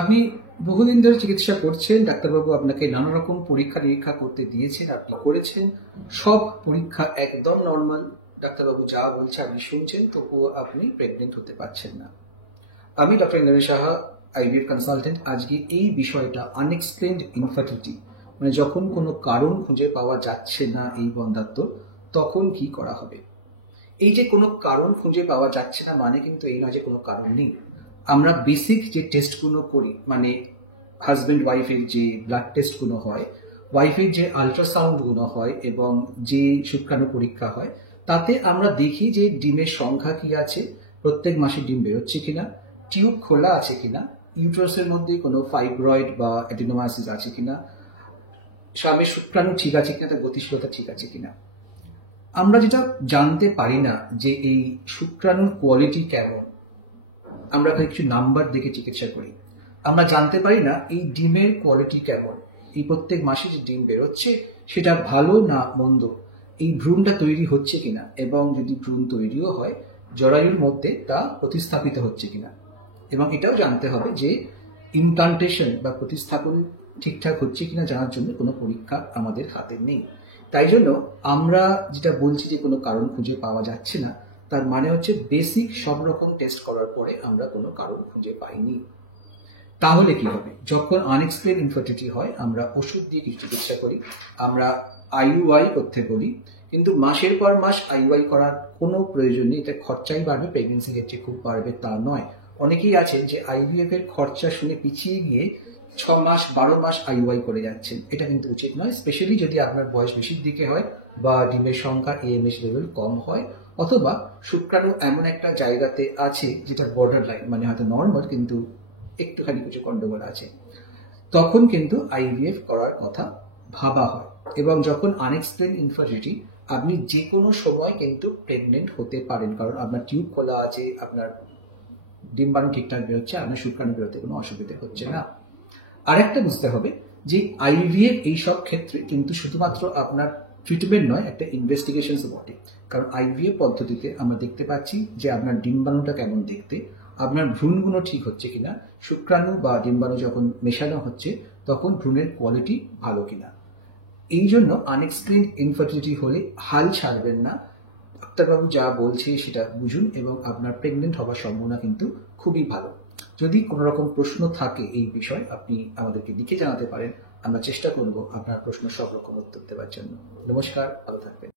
আপনি বহুদিন ধরে চিকিৎসা করছেন, ডাক্তারবাবু আপনাকে নানা রকম পরীক্ষা নিরীক্ষা করতে দিয়েছেন, আপনি করেছেন, সব পরীক্ষা একদম নর্মাল, ডাক্তারবাবু যা বলছে আপনি শুনছেন, তবুও আপনি প্রেগনেন্ট হতে পারছেন না। আমি doctor Indra Saha, IVF consultant. আজকে এই বিষয়টা আনএক্সপ্লেইনড ইনফার্টিলিটি, মানে যখন কোনো কারণ খুঁজে পাওয়া যাচ্ছে না এই বন্ধাত্ব, তখন কি করা হবে। এই যে কোনো কারণ খুঁজে পাওয়া যাচ্ছে না মানে কিন্তু এই না যে কোনো কারণ নেই। আমরা বেসিক যে টেস্টগুলো করি, মানে হাজব্যান্ড ওয়াইফের যে ব্লাড টেস্টগুলো হয়, ওয়াইফের যে আলট্রাসাউন্ডগুলো হয় এবং যে শুক্রাণু পরীক্ষা হয়, তাতে আমরা দেখি যে ডিমের সংখ্যা কি আছে, প্রত্যেক মাসে ডিম বেরোচ্ছে কিনা, টিউব খোলা আছে কিনা, ইউট্রাসের মধ্যে কোনো ফাইব্রয়েড বা অ্যাডিনোমায়োসিস আছে কিনা, স্বামীর শুক্রাণু ঠিক আছে কিনা, তার গতিশীলতা ঠিক আছে কিনা। আমরা যেটা জানতে পারি না যে এই শুক্রাণুর কোয়ালিটি কেমন, আমরা কিছু নাম্বার দেখে চিকিৎসা করি। আমরা জানতে পারি না এই ডিমের কোয়ালিটি কেমন, এই প্রত্যেক মাসে যে ডিম বেরোচ্ছে সেটা ভালো না মন্দ, এই ভ্রূণটা তৈরি হচ্ছে কিনা, এবং যদি ভ্রূণ তৈরিও হয় জরায়ুর মধ্যে তা প্রতিস্থাপিত হচ্ছে কিনা। এবং এটাও জানতে হবে যে ইমপ্লান্টেশন বা প্রতিস্থাপন ঠিকঠাক হচ্ছে কিনা জানার জন্য কোনো পরীক্ষা আমাদের হাতে নেই। তাই জন্য আমরা যেটা বলছি যে কোনো কারণ খুঁজে পাওয়া যাচ্ছে না, তার মানে হচ্ছে বেসিক সব রকম টেস্ট করার পরে আমরা কোনো কারণ খুঁজে পাইনি। তাহলে কি হবে? যখন আনএক্সপ্লেইনড ইনফার্টিলিটি হয়, আমরা ওষুধ দিয়ে কিছু চিকিৎসা করি, আমরা আইইউআই করতে বলি, কিন্তু মাসের পর মাস আইইউআই করার কোনো প্রয়োজন নেই। এটা খরচাই বাড়বে, প্রেগনেন্সির ক্ষেত্রে খুব বাড়বে তা নয়। অনেকেই আছেন যে আইভিএফ এর খরচা শুনে পিছিয়ে গিয়ে 6 মাস 12 মাস আইইউআই করে যাচ্ছেন। এটা কিন্তু উচিত নয়, স্পেশালি যদি আপনার বয়স বেশির দিকে হয় বা ডিমের সংখ্যা এএমএস লেভেল কম হয়, অথবা শুক্রাণু এমন একটা জায়গাতে আছে যেটা বর্ডার লাইন, মানে হয়তো নর্মাল কিন্তু একটুখানি কিছু গন্ডগোল আছে, তখন কিন্তু আইভিএফ করার কথা ভাবা হয়। এবং যখন আনএক্সপ্লেইনড ইনফার্টিলিটি, আপনি যে কোনো সময় কিন্তু প্রেগনেন্ট হতে পারেন, কারণ আপনার টিউব খোলা আছে, আপনার ডিম্বাণু ঠিকঠাক বেরোচ্ছে, আপনার শুক্রাণু বেরোতে কোনো অসুবিধা হচ্ছে না। আরেকটা বুঝতে হবে যে আইভিএফ এইসব ক্ষেত্রে কিন্তু শুধুমাত্র আপনার ট্রিটমেন্ট নয়, একটা ইনভেস্টিগেশন বটে। কারণ আইভিএফ পদ্ধতিতে আমরা দেখতে পাচ্ছি যে আপনার ডিম্বাণুটা কেমন দেখতে, আপনার ভ্রূণগুলো ঠিক হচ্ছে কিনা, শুক্রাণু বা ডিম্বাণু যখন মেশানো হচ্ছে তখন ভ্রূণের কোয়ালিটি ভালো কিনা। এই জন্য আনএক্সপ্লেইনড ইনফার্টিলিটি হলে হাল ছাড়বেন না, ডাক্তারবাবু যা বলছে সেটা বুঝুন, এবং আপনার প্রেগনেন্ট হওয়ার সম্ভাবনা কিন্তু খুবই ভালো। যদি কোনো রকম প্রশ্ন থাকে এই বিষয়ে, আপনি আমাদেরকে লিখে জানাতে পারেন, আমরা চেষ্টা করব আপনার প্রশ্ন সব রকম উত্তর দেওয়ার জন্য। নমস্কার, ভালো থাকবেন।